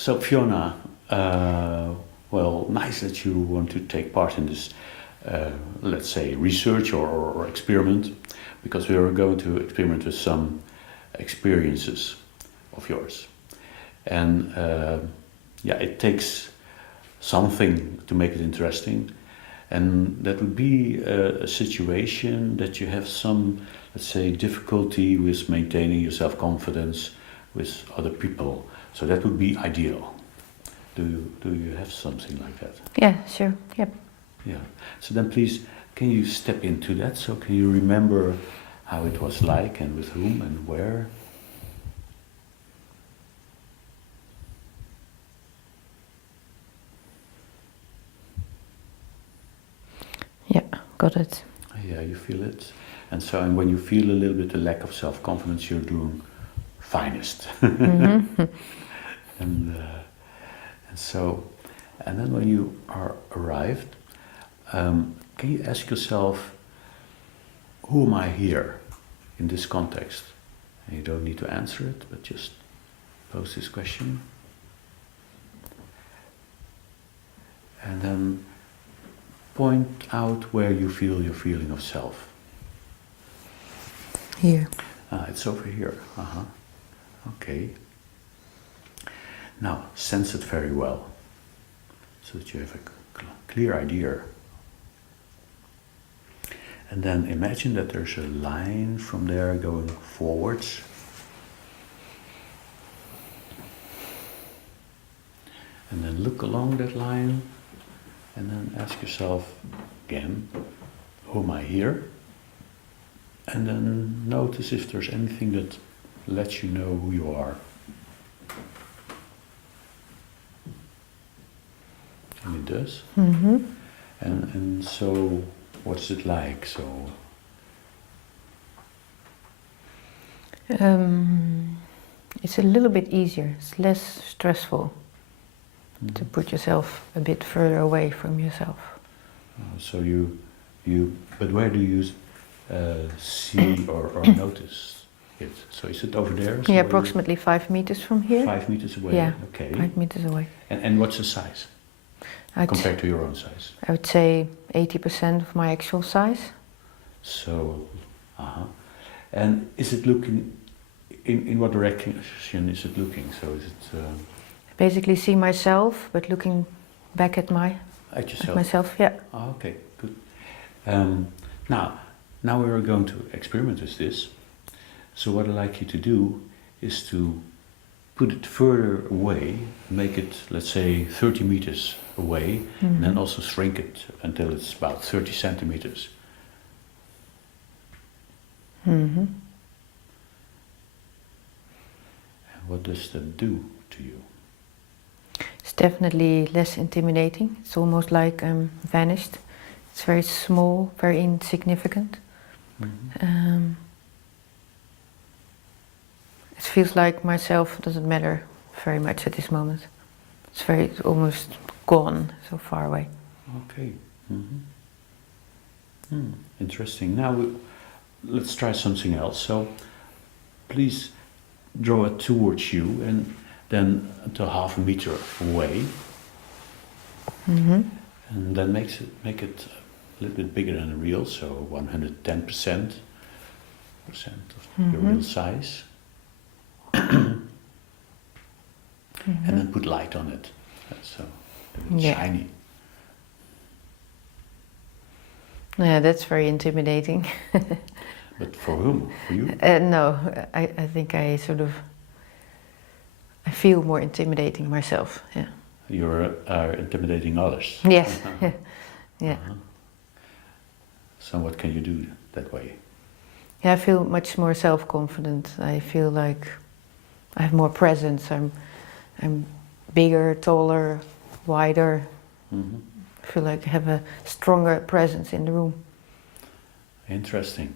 So Fiona, well, nice that you want to take part in this, let's say, research or experiment, because we are going to experiment with some experiences of yours. And yeah, it takes something to make it interesting. And that would be a situation that you have some, let's say, difficulty with maintaining your self-confidence with other people. So that would be ideal. Do you have something like that? Yeah, sure. Yep. Yeah. So then please, can you step into that? So can you remember how it was like and with whom and where? Yeah, got it. Yeah, you feel it. And so, and when you feel a little bit the lack of self-confidence, you're doing finest. Mm-hmm. And so, and then when you are arrived, can you ask yourself, who am I here in this context? And you don't need to answer it, but just pose this question. And then point out where you feel your feeling of self. Here. It's over here. Uh-huh. Okay. Now, sense it very well, so that you have a clear idea. And then imagine that there's a line from there going forwards. And then look along that line, and then ask yourself again, who am I here? And then notice if there's anything that lets you know who you are. And it does. Mm-hmm. And so, what's it like? So, it's a little bit easier. It's less stressful to put yourself a bit further away from yourself. So but where do you see or notice it? So is it over there? Yeah, approximately 5 meters from here. 5 meters away? Yeah, okay. 5 meters away. And what's the size compared to your own size? I would say 80% of my actual size. So, and is it looking, in what direction is it looking? So is it... Basically see myself, but looking back at yourself? At myself, yeah. Oh, okay, good. Now we're going to experiment with this. So what I'd like you to do is to put it further away, make it, let's say, 30 meters away, and then also shrink it until it's about 30 centimeters. Mm-hmm. And what does that do to you? It's definitely less intimidating. It's almost like I'm vanished. It's very small, very insignificant. Mm-hmm. It feels like myself doesn't matter very much at this moment. It's almost gone, so far away. Okay. Interesting. Now let's try something else. So please draw it towards you and then to half a meter away. Mm-hmm. And then make it a little bit bigger than the real, so 110% of your real size. And then put light on it, so that it's shiny. Yeah, that's very intimidating. But for whom? For you? No, I think I feel more intimidating myself. Yeah. You are intimidating others. Yes. Yeah. So what can you do that way? Yeah, I feel much more self-confident. I feel like I have more presence. I'm bigger, taller, wider. I feel like I have a stronger presence in the room. Interesting.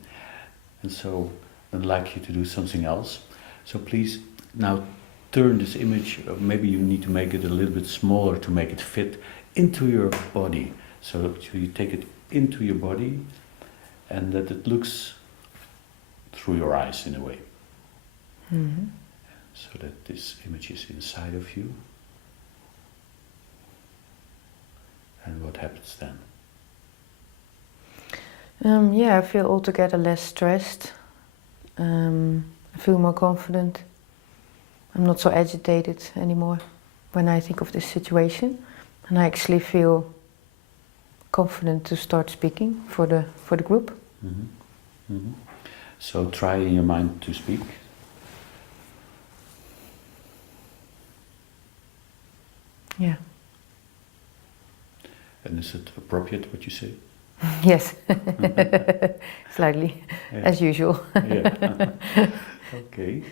And so I'd like you to do something else. So please now turn this image, or maybe you need to make it a little bit smaller to make it fit into your body. So you take it into your body and that it looks through your eyes in a way. So that this image is inside of you. And what happens then? Yeah, I feel altogether less stressed. I feel more confident. I'm not so agitated anymore when I think of this situation, and I actually feel confident to start speaking for the group. Mm-hmm. Mm-hmm. So try in your mind to speak. Yeah. And is it appropriate what you say? Yes. Slightly, Yeah. as usual. Yeah. Okay.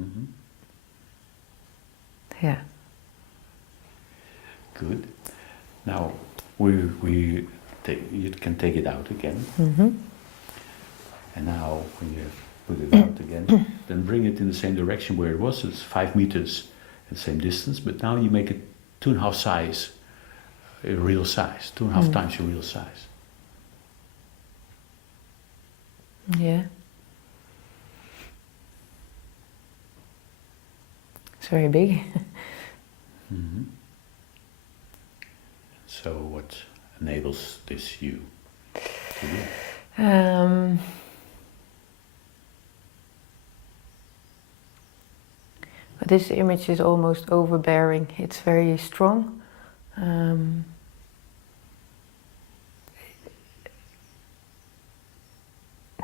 Mm-hmm. Yeah. Good. Now you can take it out again. Mm-hmm. And now when you put it out again, then bring it in the same direction where it was. It's 5 meters at the same distance, but now you make it 2.5 size, a real size, 2.5 times your real size. Yeah. It's very big. Mm-hmm. So what enables this you to do? This image is almost overbearing. It's very strong.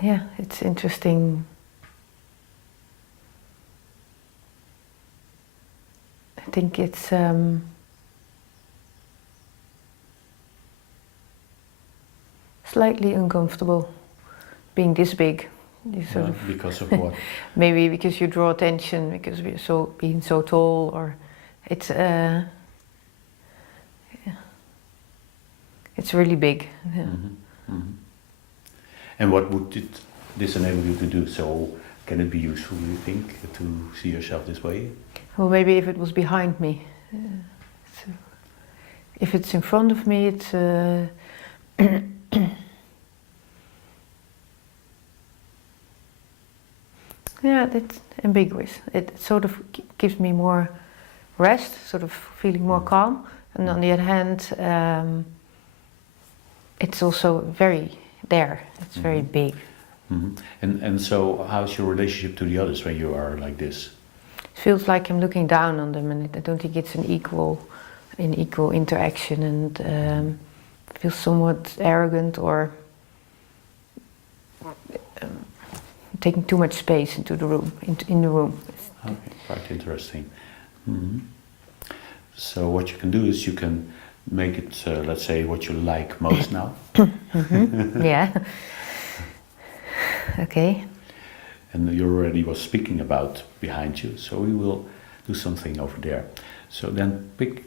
Yeah, it's interesting. I think it's slightly uncomfortable being this big. You sort of Because of what? maybe because you draw attention because we're so being so tall, or it's yeah. It's really big. Yeah. Mm-hmm. Mm-hmm. And what would this enable you to do? So can it be useful, do you think, to see yourself this way? Well, maybe if it was behind me. So if it's in front of me, it's yeah, that's ambiguous. It sort of gives me more rest, sort of feeling more calm. And on the other hand, it's also very there. It's very big. Mm-hmm. And so how's your relationship to the others when you are like this? It feels like I'm looking down on them, and I don't think it's an equal interaction, and feels somewhat arrogant or taking too much space into the room. In the room. Okay, quite interesting. Mm-hmm. So what you can do is you can make it, let's say, what you like most now. Yeah. Okay. And you already was speaking about behind you, so we will do something over there. So then pick,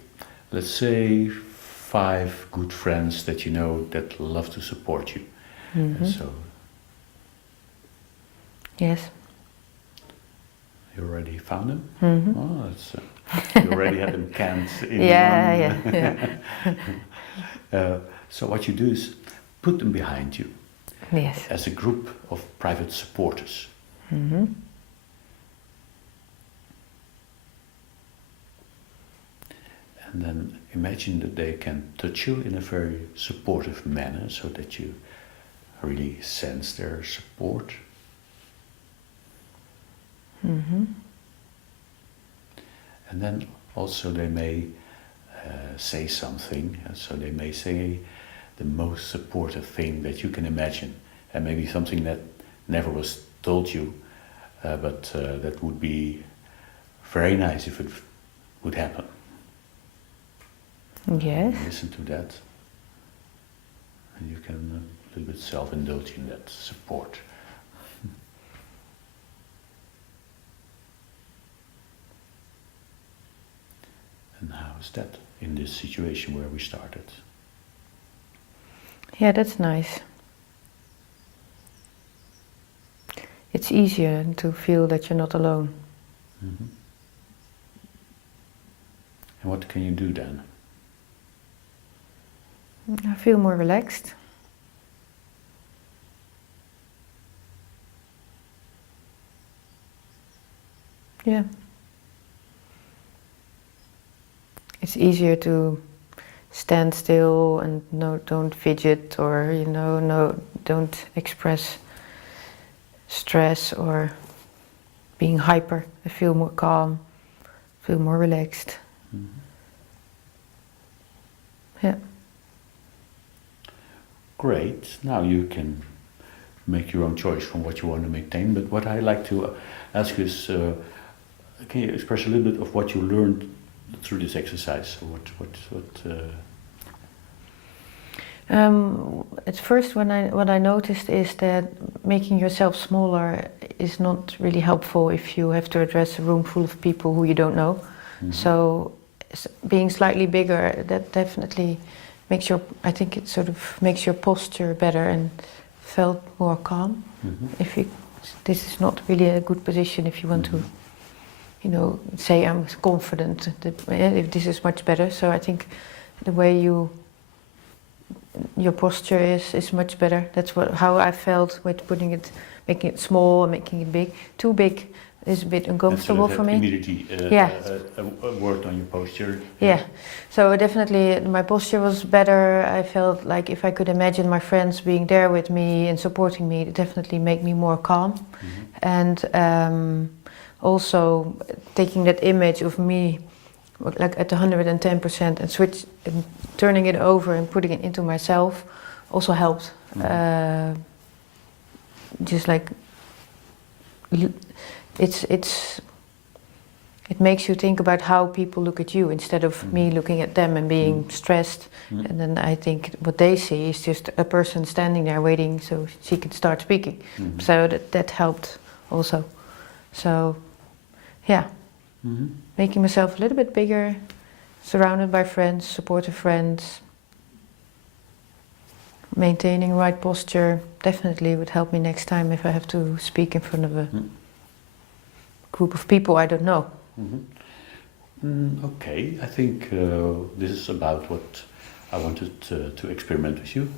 let's say, 5 good friends that you know that love to support you. And so Yes. you already found them? Mm-hmm. Oh, that's, you already had them canned in Yeah, one. yeah. So what you do is put them behind you Yes. as a group of private supporters. Mm-hmm. And then imagine that they can touch you in a very supportive manner so that you really sense their support. Mm-hmm. And then also they may say something, so they may say the most supportive thing that you can imagine, and maybe something that never was told you, but that would be very nice if it would happen. Yes. Listen to that, and you can a little bit self-indulge in that support. And how is that in this situation where we started? Yeah, that's nice. It's easier to feel that you're not alone. Mm-hmm. And what can you do then? I feel more relaxed. Yeah. It's easier to stand still and no, don't fidget, or no, don't express stress or being hyper. I feel more calm, feel more relaxed. Yeah. Great. Now you can make your own choice from what you want to maintain. But what I like to ask you is, can you express a little bit of what you learned through this exercise? At first, what I noticed is that making yourself smaller is not really helpful if you have to address a room full of people who you don't know. So being slightly bigger, that definitely makes I think it sort of makes your posture better and felt more calm. This is not really a good position if you want to, say I'm confident. If this is much better. So I think the way your posture is much better. That's how I felt with making it small and making it big. Too big is a bit uncomfortable for me. Immediately worked on your posture. Yeah, so definitely my posture was better. I felt like if I could imagine my friends being there with me and supporting me, it definitely made me more calm. And also taking that image of me like at 110% and turning it over and putting it into myself also helped. Just like it makes you think about how people look at you instead of me looking at them and being stressed. And then I think what they see is just a person standing there waiting so she can start speaking. So that helped also. So yeah, making myself a little bit bigger, surrounded by friends, supportive friends, maintaining right posture definitely would help me next time if I have to speak in front of a group of people I don't know. Okay, I think this is about what I wanted to experiment with you.